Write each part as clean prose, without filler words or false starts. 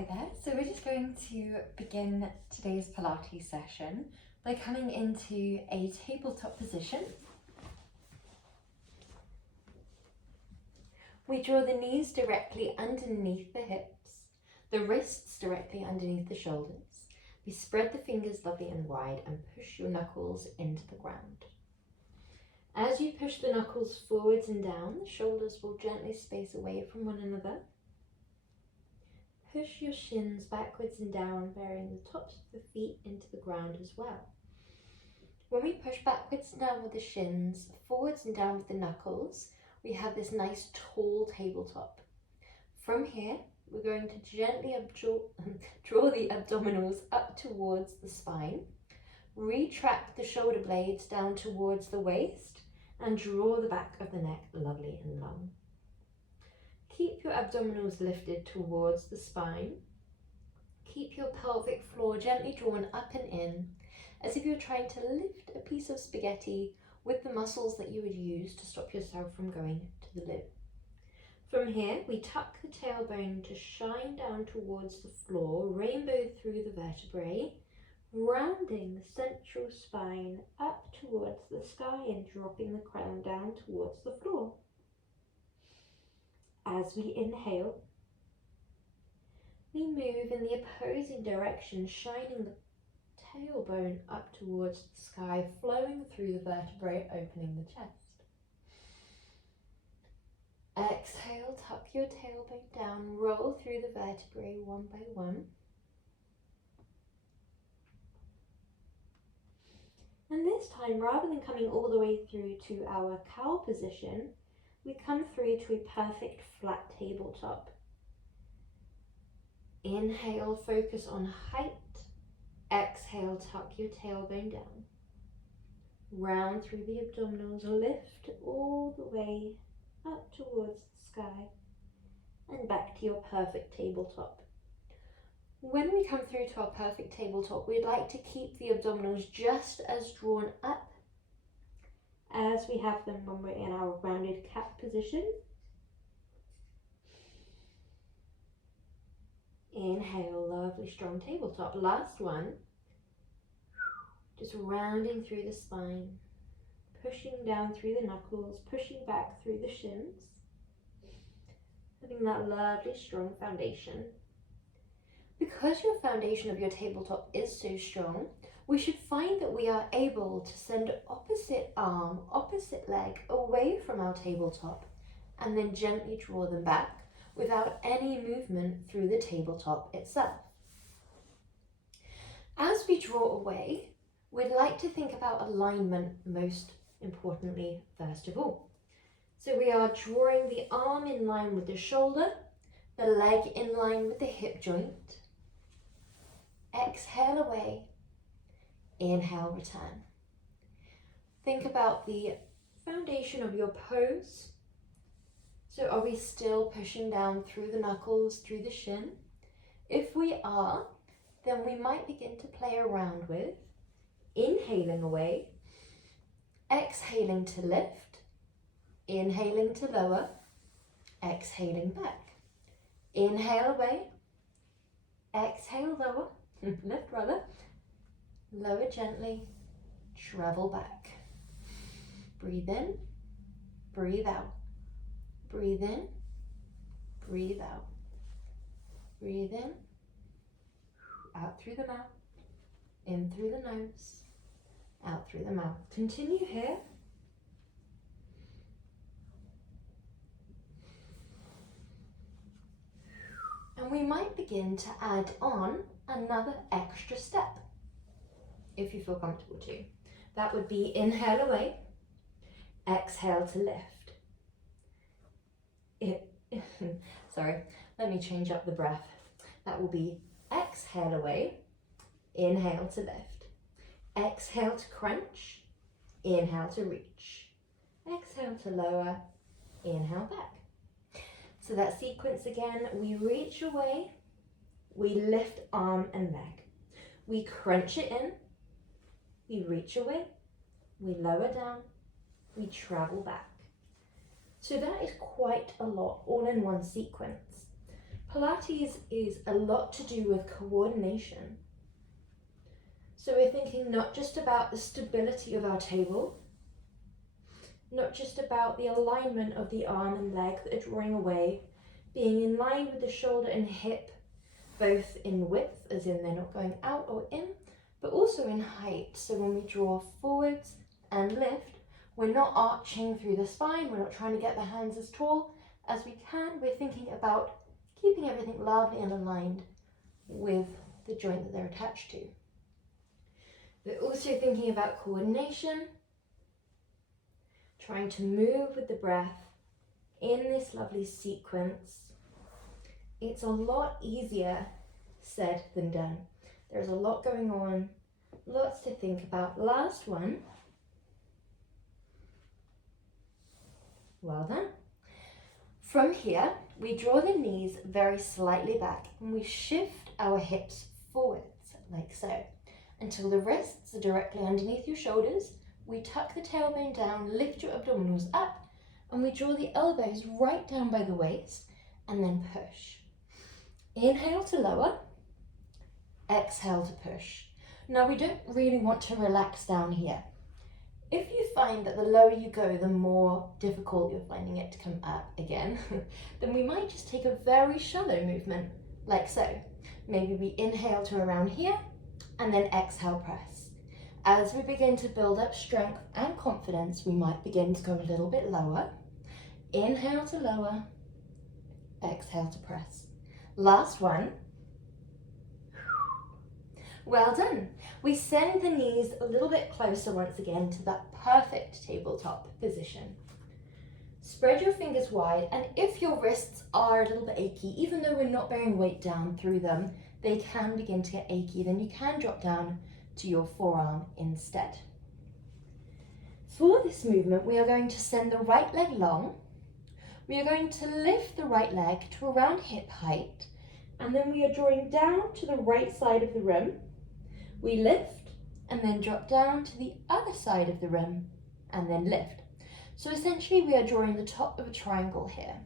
Hi there. So we're just going to begin today's Pilates session by coming into a tabletop position. We draw the knees directly underneath the hips, the wrists directly underneath the shoulders. We spread the fingers lovely and wide and push your knuckles into the ground. As you push the knuckles forwards and down, the shoulders will gently space away from one another. Push your shins backwards and down, bearing the tops of the feet into the ground as well. When we push backwards and down with the shins, forwards and down with the knuckles, we have this nice tall tabletop. From here, we're going to gently draw the abdominals up towards the spine, retract the shoulder blades down towards the waist, and draw the back of the neck lovely and long. Keep your abdominals lifted towards the spine. Keep your pelvic floor gently drawn up and in, as if you're trying to lift a piece of spaghetti with the muscles that you would use to stop yourself from going to the loo. From here, we tuck the tailbone to shine down towards the floor, rainbow through the vertebrae, rounding the central spine up towards the sky and dropping the crown down towards the floor. As we inhale, we move in the opposing direction, shining the tailbone up towards the sky, flowing through the vertebrae, opening the chest. Exhale, tuck your tailbone down, roll through the vertebrae one by one. And this time, rather than coming all the way through to our cow position, we come through to a perfect flat tabletop. Inhale, focus on height. Exhale, tuck your tailbone down. Round through the abdominals, lift all the way up towards the sky and back to your perfect tabletop. When we come through to our perfect tabletop, we'd like to keep the abdominals just as drawn up as we have them when we're in our rounded cat position. Inhale, lovely strong tabletop. Last one. Just rounding through the spine, pushing down through the knuckles, pushing back through the shins, having that lovely strong foundation. Because your foundation of your tabletop is so strong, we should find that we are able to send opposite arm, opposite leg away from our tabletop and then gently draw them back without any movement through the tabletop itself. As we draw away, we'd like to think about alignment most importantly first of all. So we are drawing the arm in line with the shoulder, the leg in line with the hip joint. Exhale away. Inhale, return. Think about the foundation of your pose. So are we still pushing down through the knuckles, through the shin? If we are, then we might begin to play around with inhaling away, exhaling to lift, inhaling to lower, exhaling back. Inhale away, exhale lower, lift rather, lower gently, travel back. Breathe in, breathe out. Breathe in, breathe out. Breathe in, out through the mouth, in through the nose, out through the mouth. Continue here. And we might begin to add on another extra step, if you feel comfortable to. That would be inhale away, exhale to lift. Sorry, let me change up the breath. That will be exhale away, inhale to lift. Exhale to crunch, inhale to reach. Exhale to lower, inhale back. So that sequence again, we reach away, we lift arm and leg. We crunch it in, we reach away, we lower down, we travel back. So that is quite a lot all in one sequence. Pilates is a lot to do with coordination. So we're thinking not just about the stability of our table, not just about the alignment of the arm and leg that are drawing away, being in line with the shoulder and hip, both in width, as in they're not going out or in, but also in height. So when we draw forwards and lift, we're not arching through the spine, we're not trying to get the hands as tall as we can, we're thinking about keeping everything lovely and aligned with the joint that they're attached to. We're also thinking about coordination, trying to move with the breath in this lovely sequence. It's a lot easier said than done. There's a lot going on, lots to think about. Last one. Well done. From here, we draw the knees very slightly back and we shift our hips forwards, like so, until the wrists are directly underneath your shoulders. We tuck the tailbone down, lift your abdominals up, and we draw the elbows right down by the waist, and then push. Inhale to lower, exhale to push. Now we don't really want to relax down here. If you find that the lower you go, the more difficult you're finding it to come up again, then we might just take a very shallow movement, like so. Maybe we inhale to around here, and then exhale, press. As we begin to build up strength and confidence, we might begin to go a little bit lower. Inhale to lower, exhale to press. Last one. Well done. We send the knees a little bit closer once again to that perfect tabletop position. Spread your fingers wide, and if your wrists are a little bit achy, even though we're not bearing weight down through them, they can begin to get achy, then you can drop down to your forearm instead. For this movement, we are going to send the right leg long. We are going to lift the right leg to around hip height, and then we are drawing down to the right side of the rim. We lift and then drop down to the other side of the rim and then lift. So essentially we are drawing the top of a triangle here.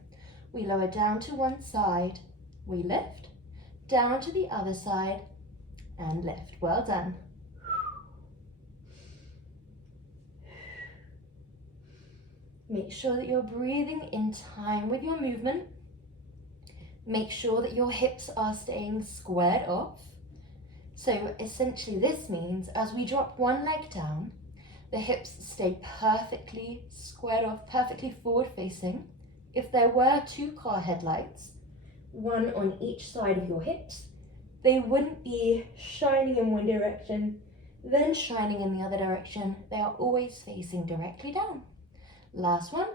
We lower down to one side, we lift, down to the other side and lift. Well done. Make sure that you're breathing in time with your movement. Make sure that your hips are staying squared off. So essentially this means as we drop one leg down, the hips stay perfectly squared off, perfectly forward facing. If there were two car headlights, one on each side of your hips, they wouldn't be shining in one direction, then shining in the other direction. They are always facing directly down. Last one.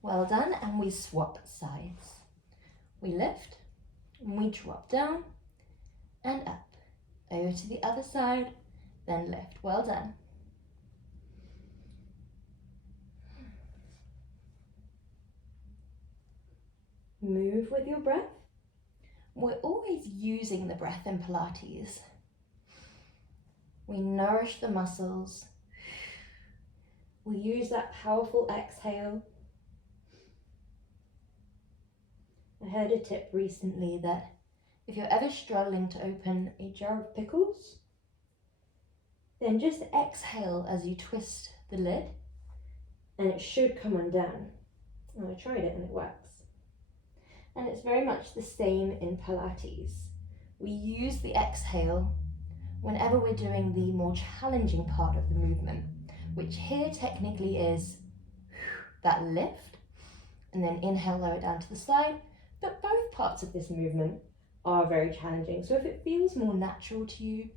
Well done, and we swap sides. We lift, and we drop down, and up, over to the other side, then lift. Well done. Move with your breath. We're always using the breath in Pilates. We nourish the muscles. We use that powerful exhale. I heard a tip recently that if you're ever struggling to open a jar of pickles, then just exhale as you twist the lid and it should come undone. And I tried it and it works. And it's very much the same in Pilates. We use the exhale whenever we're doing the more challenging part of the movement, which here technically is that lift, and then inhale, lower down to the side. But both parts of this movement are very challenging. So if it feels more natural to you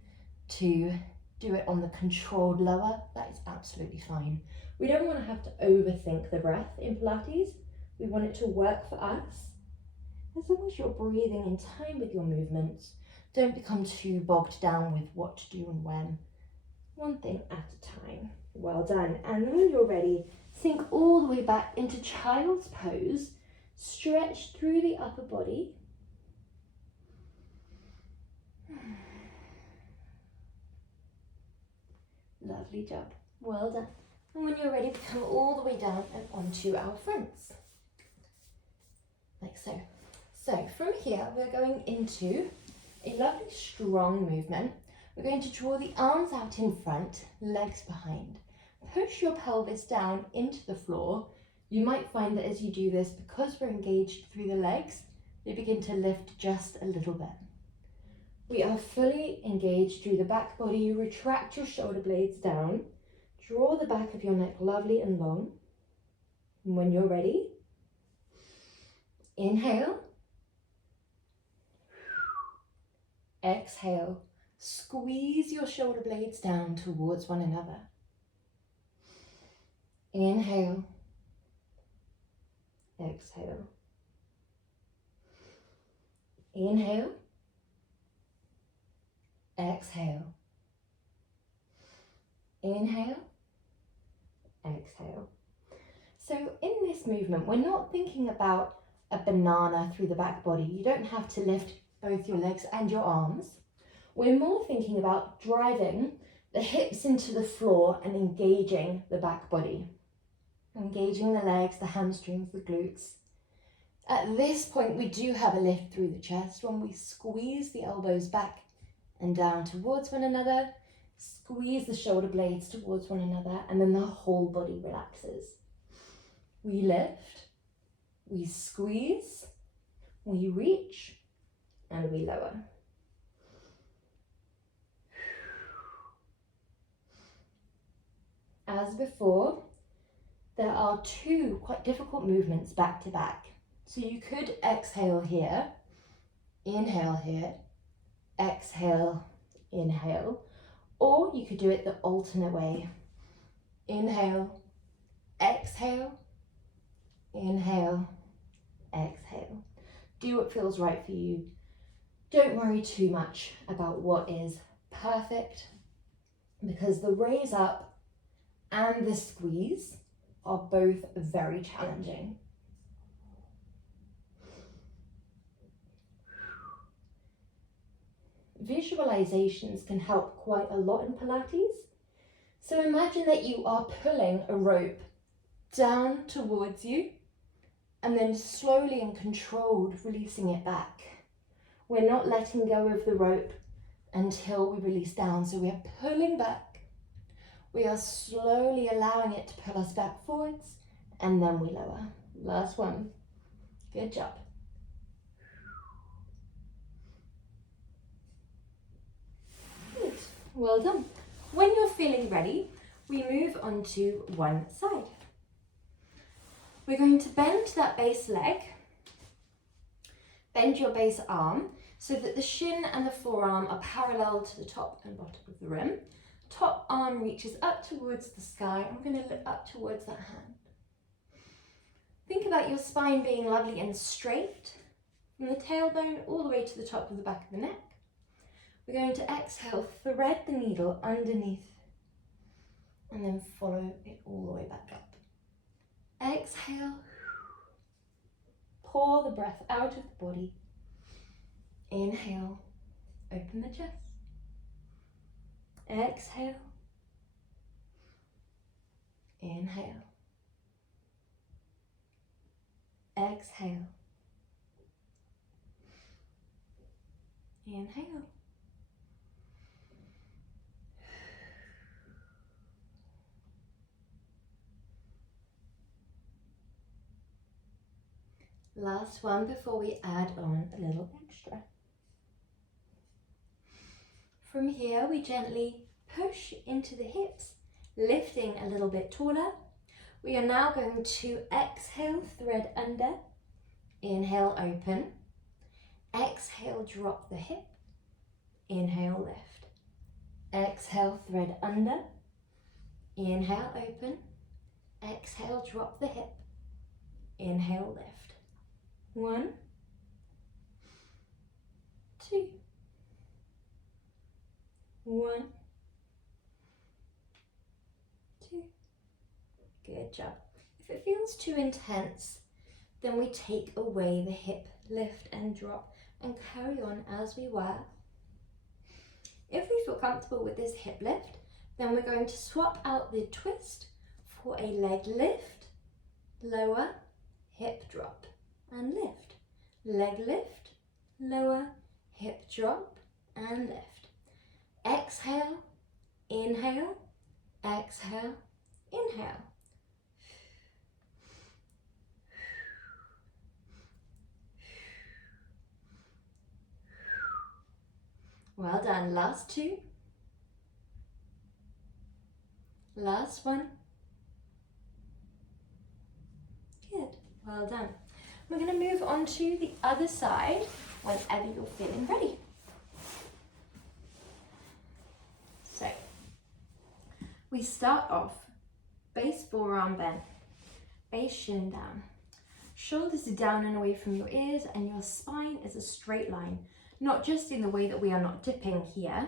to do it on the controlled lower, that is absolutely fine. We don't want to have to overthink the breath in Pilates. We want it to work for us. As long as you're breathing in time with your movements, don't become too bogged down with what to do and when. One thing at a time. Well done. And then when you're ready, sink all the way back into child's pose. Stretch through the upper body. Lovely job. Well done. And when you're ready, we come all the way down and onto our fronts. Like so. So from here, we're going into a lovely strong movement. We're going to draw the arms out in front, legs behind. Push your pelvis down into the floor. You might find that as you do this, because we're engaged through the legs, they begin to lift just a little bit. We are fully engaged through the back body. You retract your shoulder blades down. Draw the back of your neck lovely and long. And when you're ready, inhale. Exhale. Squeeze your shoulder blades down towards one another. Inhale. Exhale. Inhale. Exhale. Inhale. Exhale. So in this movement, we're not thinking about a banana through the back body. You don't have to lift both your legs and your arms. We're more thinking about driving the hips into the floor and engaging the back body. Engaging the legs, the hamstrings, the glutes. At this point, we do have a lift through the chest when we squeeze the elbows back and down towards one another, squeeze the shoulder blades towards one another, and then the whole body relaxes. We lift, we squeeze, we reach, and we lower. As before, there are two quite difficult movements back to back. So you could exhale here, inhale here, exhale, inhale, or you could do it the alternate way. Inhale, exhale, inhale, exhale. Do what feels right for you. Don't worry too much about what is perfect, because the raise up and the squeeze are both very challenging. Visualizations can help quite a lot in Pilates. So imagine that you are pulling a rope down towards you and then slowly and controlled releasing it back. We're not letting go of the rope until we release down. So we're pulling back. We are slowly allowing it to pull us back forwards, and then we lower. Last one. Good job. Good. Well done. When you're feeling ready, we move on to one side. We're going to bend that base leg, bend your base arm so that the shin and the forearm are parallel to the top and bottom of the rim. Top arm reaches up towards the sky. I'm going to look up towards that hand. Think about your spine being lovely and straight, from the tailbone all the way to the top of the back of the neck. We're going to exhale, thread the needle underneath, and then follow it all the way back up. Exhale, pour the breath out of the body. Inhale, open the chest. Exhale, inhale, exhale, inhale, last one before we add on a little extra. From here, we gently push into the hips, lifting a little bit taller. We are now going to exhale, thread under, inhale, open, exhale, drop the hip, inhale, lift, exhale, thread under, inhale, open, exhale, drop the hip, inhale, lift. 1, 2, 1, 2. Good job. If it feels too intense, then we take away the hip lift and drop and carry on as we were. If we feel comfortable with this hip lift, then we're going to swap out the twist for a leg lift, lower, hip drop, and lift. leg lift, lower, hip drop, and lift. Exhale, inhale, exhale, inhale. Well done. Last two. Last one. Good. Well done. We're going to move on to the other side whenever you're feeling ready. So, we start off base forearm bend, base shin down, shoulders down and away from your ears, and your spine is a straight line, not just in the way that we are not dipping here,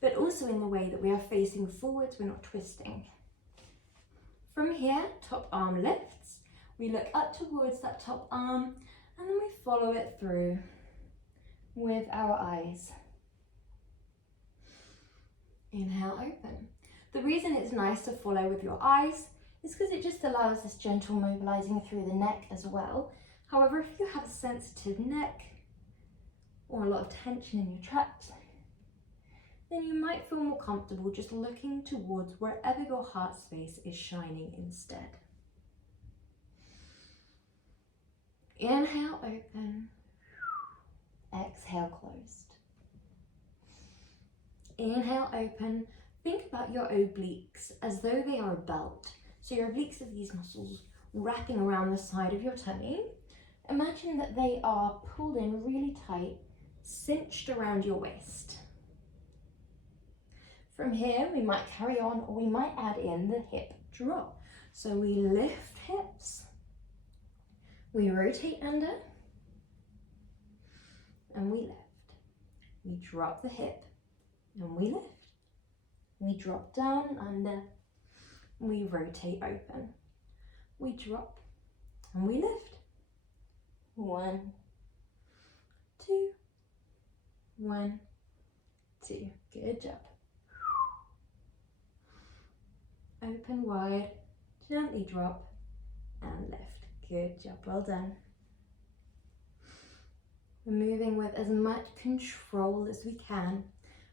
but also in the way that we are facing forwards, we're not twisting. From here, top arm lifts, we look up towards that top arm, and then we follow it through with our eyes. Inhale, open. The reason it's nice to follow with your eyes is because it just allows this gentle mobilizing through the neck as well. However, if you have a sensitive neck or a lot of tension in your traps, then you might feel more comfortable just looking towards wherever your heart space is shining instead. Inhale, open. Exhale, closed. Inhale, open. Think about your obliques as though they are a belt. So your obliques are these muscles wrapping around the side of your tummy. Imagine that they are pulled in really tight, cinched around your waist. From here, we might carry on, or we might add in the hip drop. So we lift hips, we rotate under, and we lift. We drop the hip, and we lift. We drop down and under, we rotate open. We drop, and we lift. 1, 2, 1, 2. Good job. Open wide, gently drop, and lift. Good job, well done. We're moving with as much control as we can.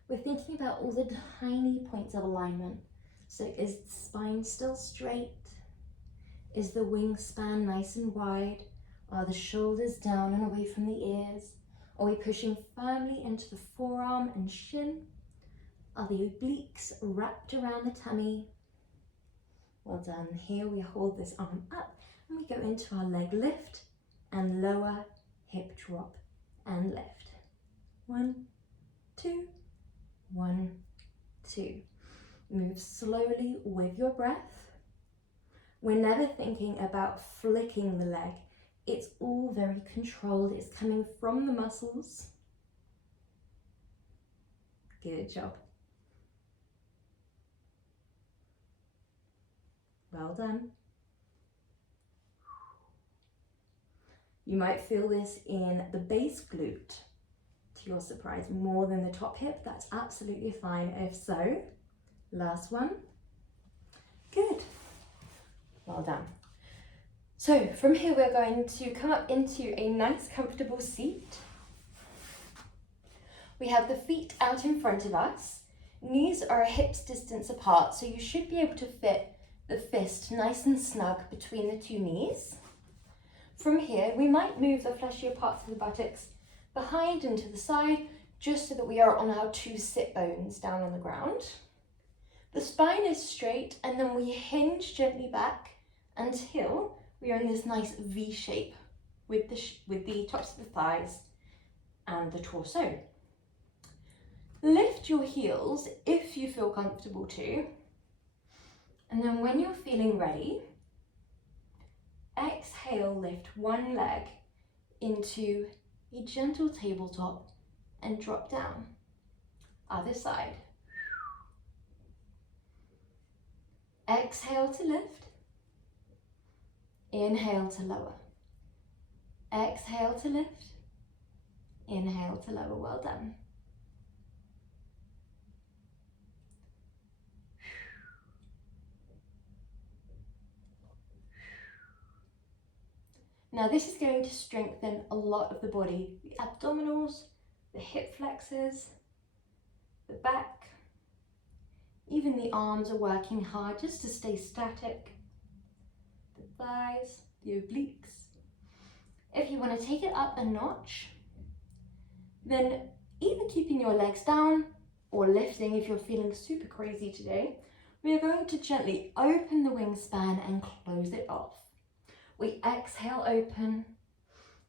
We're thinking about all the tiny points of alignment. So is the spine still straight? Is the wingspan nice and wide? Are the shoulders down and away from the ears? Are we pushing firmly into the forearm and shin? Are the obliques wrapped around the tummy? Well done. Here we hold this arm up and we go into our leg lift and lower, hip drop and lift. 1, 2, 1, 2. Move slowly with your breath. We're never thinking about flicking the leg. It's all very controlled. It's coming from the muscles. Good job. Well done. You might feel this in the base glute, to your surprise, more than the top hip. That's absolutely fine. If so, last one. Good. Well done. So from here, we're going to come up into a nice, comfortable seat. We have the feet out in front of us. Knees are a hip's distance apart, so you should be able to fit the fist nice and snug between the two knees. From here, we might move the fleshier parts of the buttocks behind and to the side, just so that we are on our 2 sit bones down on the ground. The spine is straight, and then we hinge gently back until we are in this nice V shape with the tops of the thighs and the torso. Lift your heels if you feel comfortable to. And then when you're feeling ready, exhale, lift one leg into a gentle tabletop and drop down. Other side. Exhale to lift. Inhale to lower. Exhale to lift. Inhale to lower. Well done. Now this is going to strengthen a lot of the body, the abdominals, the hip flexors, the back, even the arms are working hard just to stay static, the thighs, the obliques. If you want to take it up a notch, then either keeping your legs down or lifting if you're feeling super crazy today, we are going to gently open the wingspan and close it off. We exhale, open,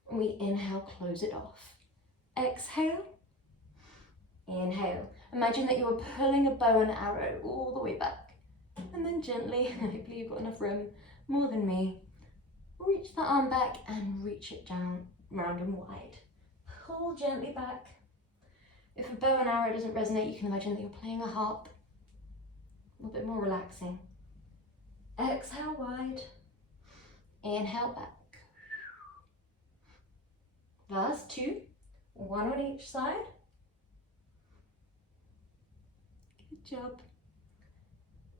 we inhale, close it off. Exhale, inhale. Imagine that you are pulling a bow and arrow all the way back. And then gently, hopefully you've got enough room, more than me, reach the arm back and reach it down, round and wide. Pull gently back. If a bow and arrow doesn't resonate, you can imagine that you're playing a harp. A little bit more relaxing. Exhale wide. Inhale back. Last two, one on each side. Good job.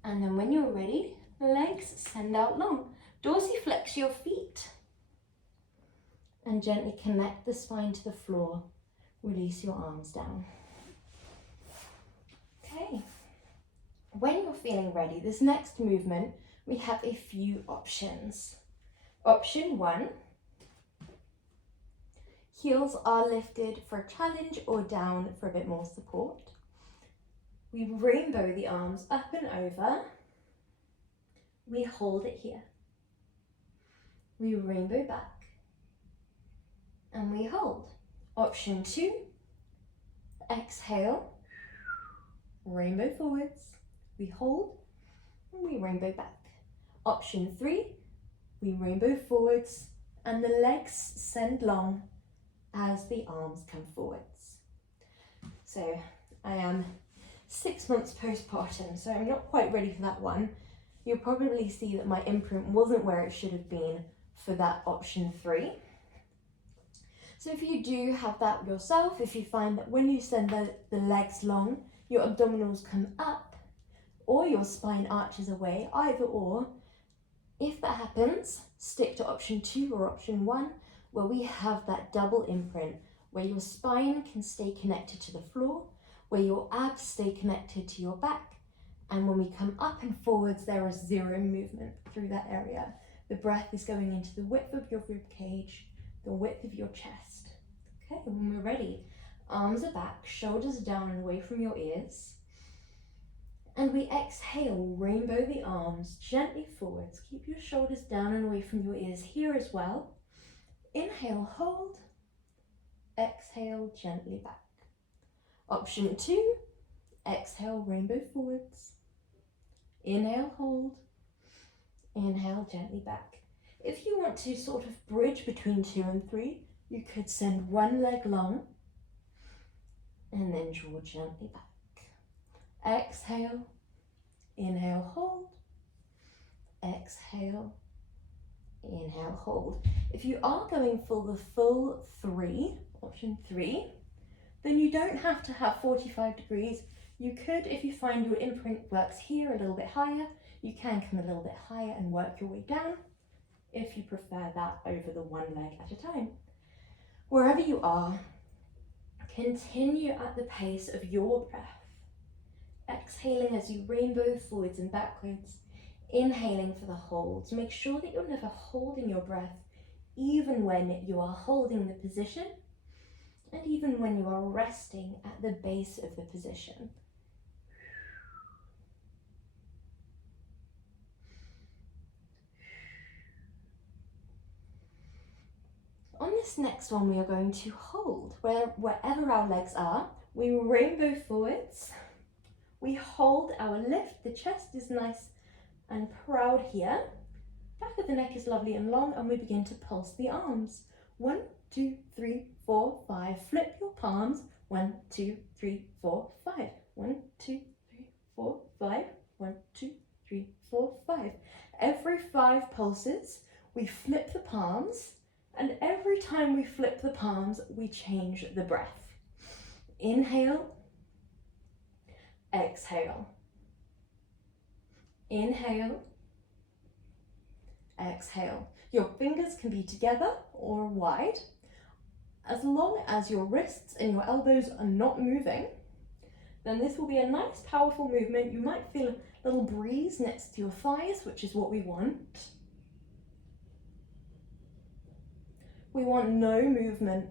And then when you're ready, legs send out long. Dorsiflex your feet. And gently connect the spine to the floor. Release your arms down. Okay. When you're feeling ready, this next movement, we have a few options. Option 1, heels are lifted for a challenge or down for a bit more support. We rainbow the arms up and over. We hold it here. We rainbow back. And we hold. Option 2, exhale, rainbow forwards. We hold, and we rainbow back. Option 3, we rainbow forwards and the legs send long as the arms come forwards. So I am 6 months postpartum, so I'm not quite ready for that one. You'll probably see that my imprint wasn't where it should have been for that option 3. So if you do have that yourself, if you find that when you send the legs long, your abdominals come up or your spine arches away, either or, if that happens, stick to option 2 or option 1, where we have that double imprint, where your spine can stay connected to the floor, where your abs stay connected to your back, and when we come up and forwards, there is zero movement through that area. The breath is going into the width of your rib cage, the width of your chest. Okay, when we're ready, arms are back, shoulders down and away from your ears. And we exhale, rainbow the arms gently forwards. Keep your shoulders down and away from your ears here as well. Inhale, hold. Exhale, gently back. Option 2, exhale, rainbow forwards. Inhale, hold. Inhale, gently back. If you want to sort of bridge between 2 and 3, you could send one leg long and then draw gently back. Exhale, inhale, hold. Exhale, inhale, hold. If you are going for the full 3, option 3, then you don't have to have 45 degrees. You could, if you find your imprint works here a little bit higher, you can come a little bit higher and work your way down if you prefer that over the one leg at a time. Wherever you are, continue at the pace of your breath. Exhaling as you rainbow forwards and backwards. Inhaling for the hold. Make sure that you're never holding your breath, even when you are holding the position, and even when you are resting at the base of the position. On this next one, we are going to hold wherever our legs are. We rainbow forwards. We hold our lift. The chest is nice and proud here. Back of the neck is lovely and long, and we begin to pulse the arms. 1, 2, 3, 4, 5. Flip your palms. 1, 2, 3, 4, 5. 1, 2, 3, 4, 5. 1, 2, 3, 4, 5. Every 5 pulses, we flip the palms, and every time we flip the palms, we change the breath. Inhale, exhale. Inhale, Exhale. Your fingers can be together or wide. As long as your wrists and your elbows are not moving, then this will be a nice, powerful movement. You might feel a little breeze next to your thighs, which is what we want. We want no movement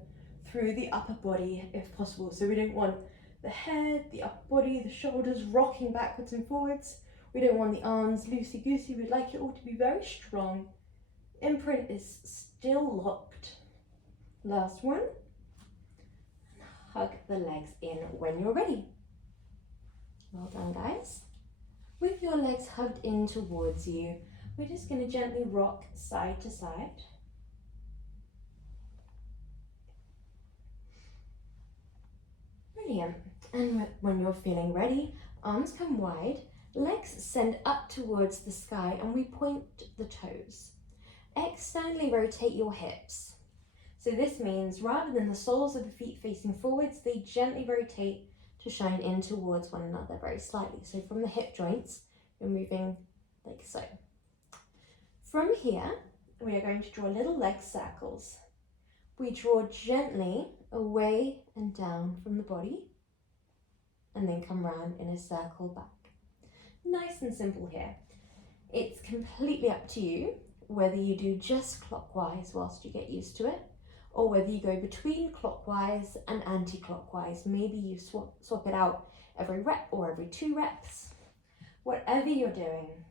through the upper body if possible. So we don't want the head, the upper body, the shoulders rocking backwards and forwards. We don't want the arms loosey-goosey. We'd like it all to be very strong. Imprint is still locked. Last one. Hug the legs in when you're ready. Well done, guys. With your legs hugged in towards you, we're just going to gently rock side to side. Brilliant. And when you're feeling ready, arms come wide, legs send up towards the sky, and we point the toes. Externally rotate your hips. So this means rather than the soles of the feet facing forwards, they gently rotate to shine in towards one another very slightly. So from the hip joints, you're moving like so. From here, we are going to draw little leg circles. We draw gently away and down from the body, and then come round in a circle back. Nice and simple here. It's completely up to you whether you do just clockwise whilst you get used to it, or whether you go between clockwise and anti-clockwise. Maybe you swap it out every rep or every 2 reps. Whatever you're doing,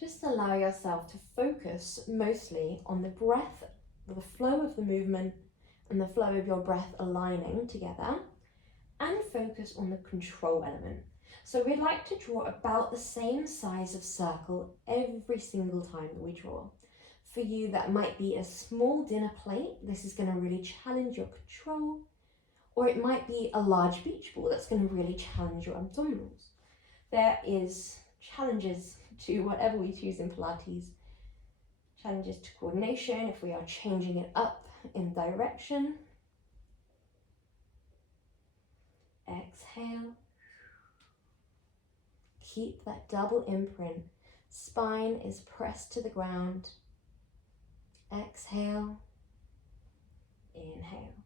just allow yourself to focus mostly on the breath, the flow of the movement, and the flow of your breath aligning together, and focus on the control element. So we'd like to draw about the same size of circle every single time that we draw. For you, that might be a small dinner plate. This is going to really challenge your control. Or it might be a large beach ball that's going to really challenge your abdominals. There is challenges to whatever we choose in Pilates. Challenges to coordination if we are changing it up in direction. Exhale. Keep that double imprint. Spine is pressed to the ground. Exhale. Inhale.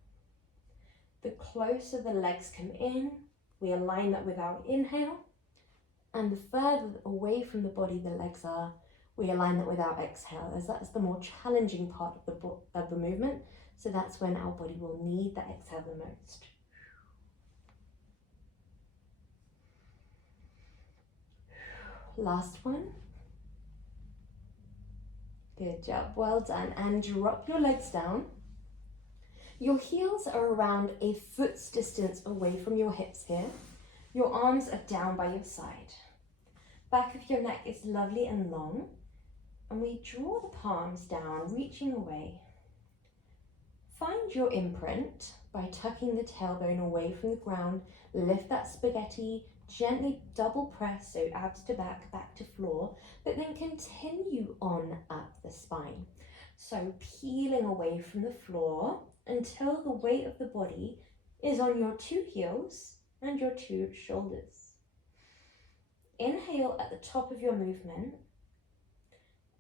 The closer the legs come in, we align that with our inhale. And the further away from the body the legs are, we align that with our exhale, as that's the more challenging part of the movement. So that's when our body will need that exhale the most. Last one. Good job, well done. And drop your legs down. Your heels are around a foot's distance away from your hips here. Your arms are down by your side. Back of your neck is lovely and long. And we draw the palms down, reaching away. Find your imprint by tucking the tailbone away from the ground. Lift that spaghetti, gently double press, so abs to back, back to floor, but then continue on up the spine. So peeling away from the floor until the weight of the body is on your 2 heels and your 2 shoulders. Inhale at the top of your movement,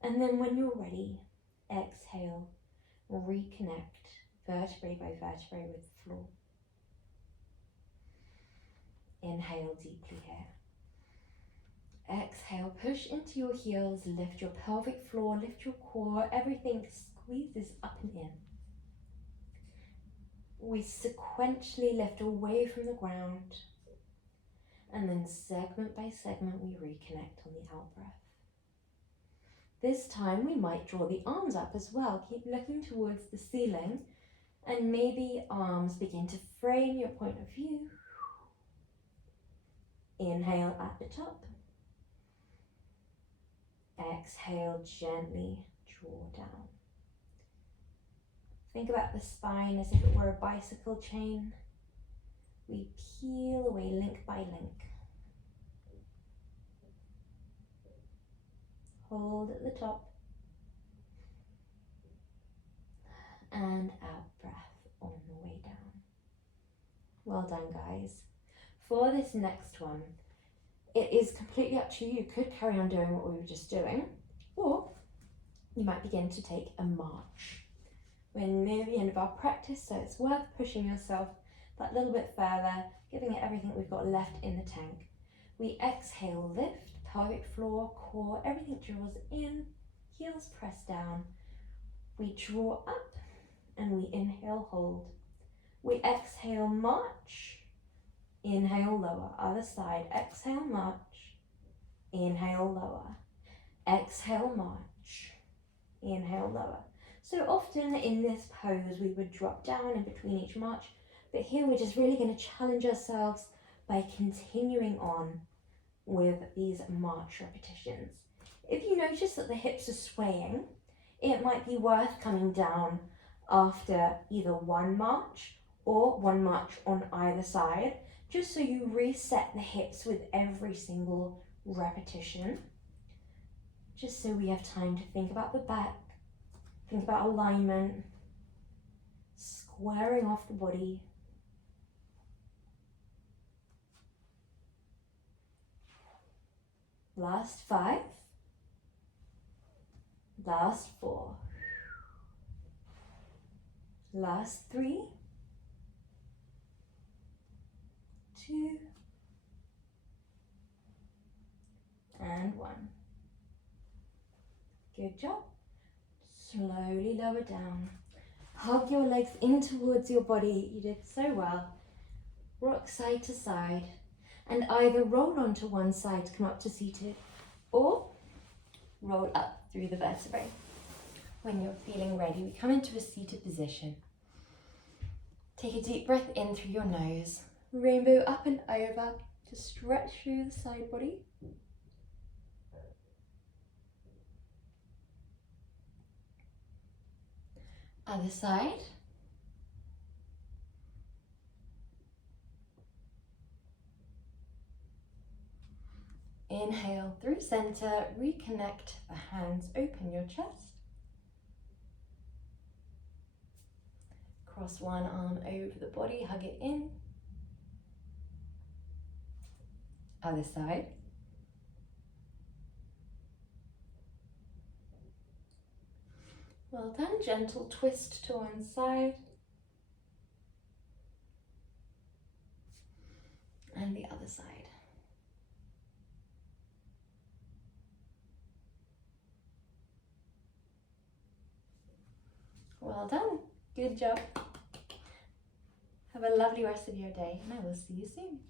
and then when you're ready, exhale, reconnect vertebrae by vertebrae with the floor. Inhale deeply here. Exhale, push into your heels, lift your pelvic floor, lift your core, everything squeezes up and in. We sequentially lift away from the ground, and then segment by segment we reconnect on the out breath. This time we might draw the arms up as well. Keep looking towards the ceiling, and maybe arms begin to frame your point of view. Inhale at the top. Exhale, gently draw down. Think about the spine as if it were a bicycle chain. We peel away link by link. Hold at the top. And out breath on the way down. Well done, guys. For this next one, it is completely up to you. You could carry on doing what we were just doing, Or you might begin to take a march. We're near the end of our practice, so it's worth pushing yourself that little bit further, giving it everything we've got left in the tank. We exhale, lift, pelvic floor, core, everything draws in, heels press down. We draw up and we inhale, hold. We exhale, march, inhale, lower. Other side, exhale, march, inhale, lower. Exhale, march, inhale, lower. So often in this pose we would drop down in between each march, but here we're just really going to challenge ourselves by continuing on with these march repetitions. If you notice that the hips are swaying, it might be worth coming down after either one march or one march on either side, just so you reset the hips with every single repetition, just so we have time to think about the back, think about alignment, squaring off the body. Last 5, last 4, last 3, 2, and 1. Good job. Slowly lower down. Hug your legs in towards your body. You did so well. Rock side to side. And either roll onto one side to come up to seated, or roll up through the vertebrae. When you're feeling ready, we come into a seated position. Take a deep breath in through your nose. Rainbow up and over to stretch through the side body. Other side. Inhale through center, reconnect the hands, open your chest. Cross one arm over the body, hug it in. Other side. Well done, gentle twist to one side. And the other side. Well done, good job. Have a lovely rest of your day, and I will see you soon.